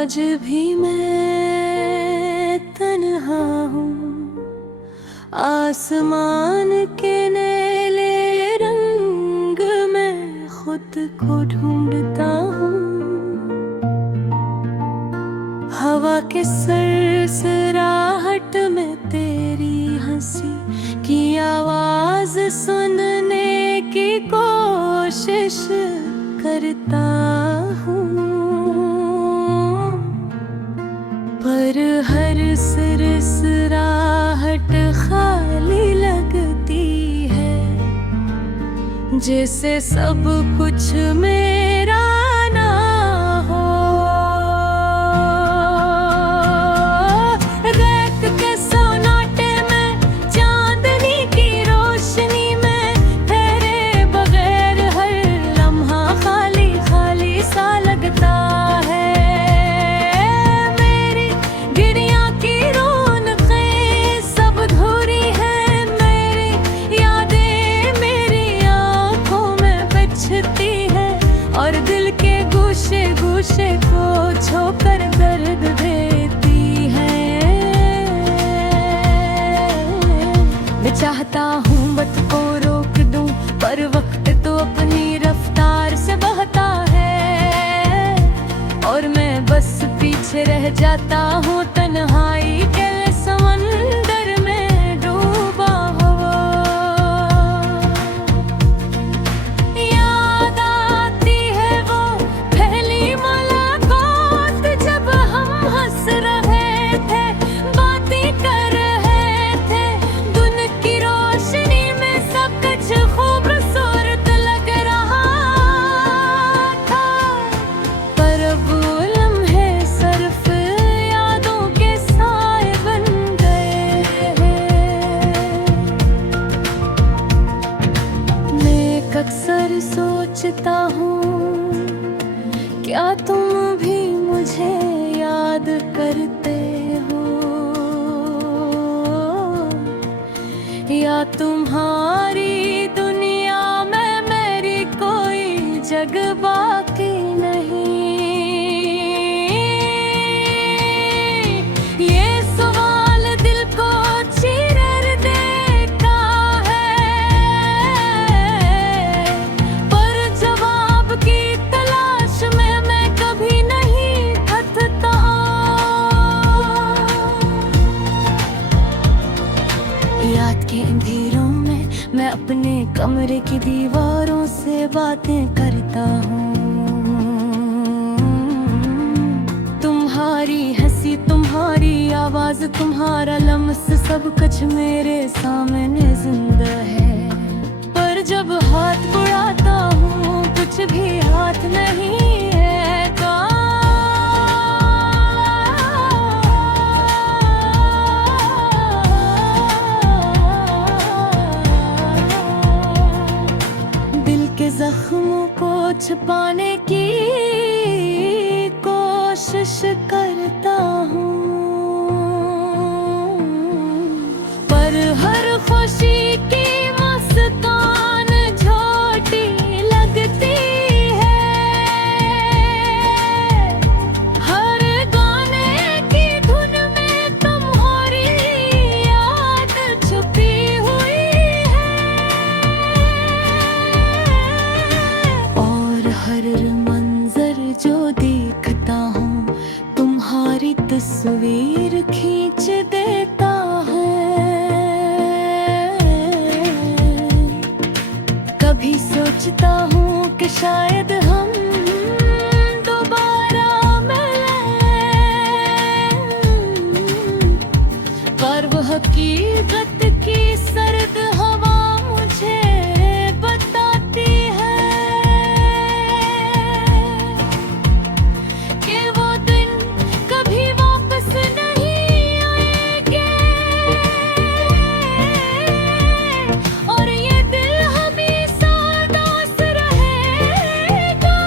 आज भी मैं तन्हा हूँ, आसमान के नीले रंग में खुद को ढूंढता हूँ। हवा के सरसराहट में तेरी हंसी की आवाज सुनने की कोशिश करता हूँ, पर हर सरसराहट खाली लगती है, जैसे सब कुछ मेरा ना हो। रात के सन्नाटे में चांदनी की रोशनी में तेरे बगैर हर लम्हा खाली खाली सा लगता है। मेरी गिरिया की रौनकें सब धूरी हैं, मेरी यादें मेरी आंखों में बचती है और दिल के गोशे गोशे को छोकर दर्द देती है। मैं चाहता हूँ वक्त को रोक दूं, पर वक्त तो अपनी रफ्तार से बहता है और मैं बस पीछे रह जाता हूँ तन्हाई के समंदर में डूबा हुआ। याद आती है वो पहली मुलाकात जब हम हंस रहे थे, बातें कर रहे थे, दिन की रोशनी में सब कुछ खूबसूरत लग रहा था। पर अब वो लम्हे सिर्फ यादों के साए बन गए हैं। मैं अक्सर सोचता हूँ, क्या तुम भी मुझे याद करते हो, या तुम्हारी दुनिया में मेरी कोई जगह बाकी नहीं। ये सवाल दिल को चीर देता है, पर जवाब की तलाश में मैं कभी नहीं थकता। याद के अंधेरों में मैं अपने कमरे की दीवारों से बातें करता हूँ। तुम्हारी हंसी, तुम्हारी आवाज, तुम्हारा लम्स सब कुछ मेरे सामने जिंदा है, पर जब हाथ बुलाता हूँ कुछ भी हाथ नहीं है। दिल के जख्मों को छुपाने की कोशिश करता हूँ, पर हर खुशी की मुस्कान झूठी लगती है। हर गाने की धुन में तुम्हारी याद छुपी हुई है, और हर मंजर जो देखता हूँ तुम्हारी तस्वीर खींच देता है। कभी सोचता हूँ कि शायद हम दोबारा मिलें, पर वो हकीकत की सर्द हवा मुझे बताती है कि वो दिन कभी वापस नहीं आएंगे, और ये दिल हमेशा उदास रहेगा।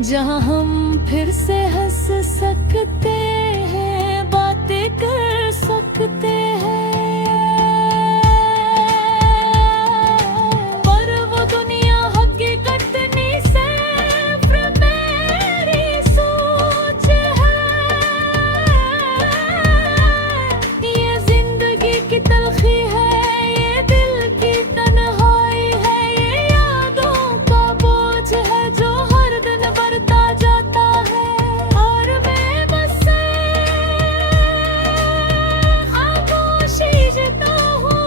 जहाँ हम फिर से हंस सकते हैं, बातें कर सकते हैं। पर वो दुनिया हकीकत नहीं, सिर्फ मेरी सोच है। ये जिंदगी की तलखी है, ये दिल की तन्हाई है, ये यादों का बोझ है जो हर दिन बढ़ता जाता है। और मैं बस खामोशी जीता हूँ,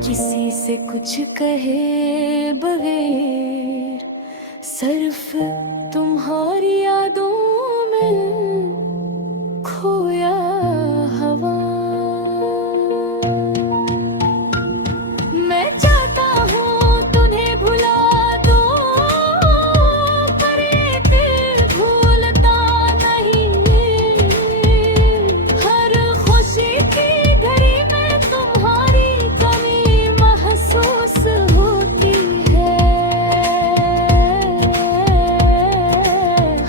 किसी से कुछ कहे बगैर, सिर्फ तुम्हारी यादों में खोया हवा। मैं चाहता हूँ तुम्हें भुला दूँ, पर ये दिल भूलता नहीं। हर खुशी की घड़ी में तुम्हारी कमी महसूस होती है।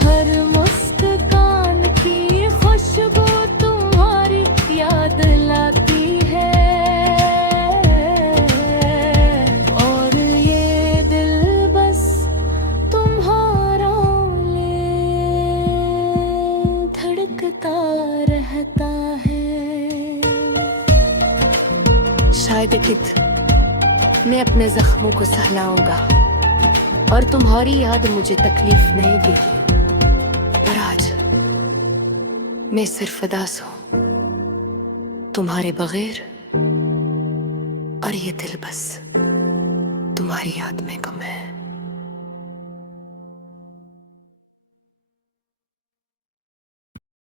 हर मुस्कान की खुशबू तुम्हारी याद लाती है। और ये दिल बस तुम्हारा ले धड़कता रहता है। शायद एक दिन मैं अपने जख्मों को सहलाऊंगा और तुम्हारी याद मुझे तकलीफ नहीं देगी, पर आज मैं सिर्फ उदास हूँ तुम्हारे बगैर, और ये दिल बस तुम्हारी याद में गुम है।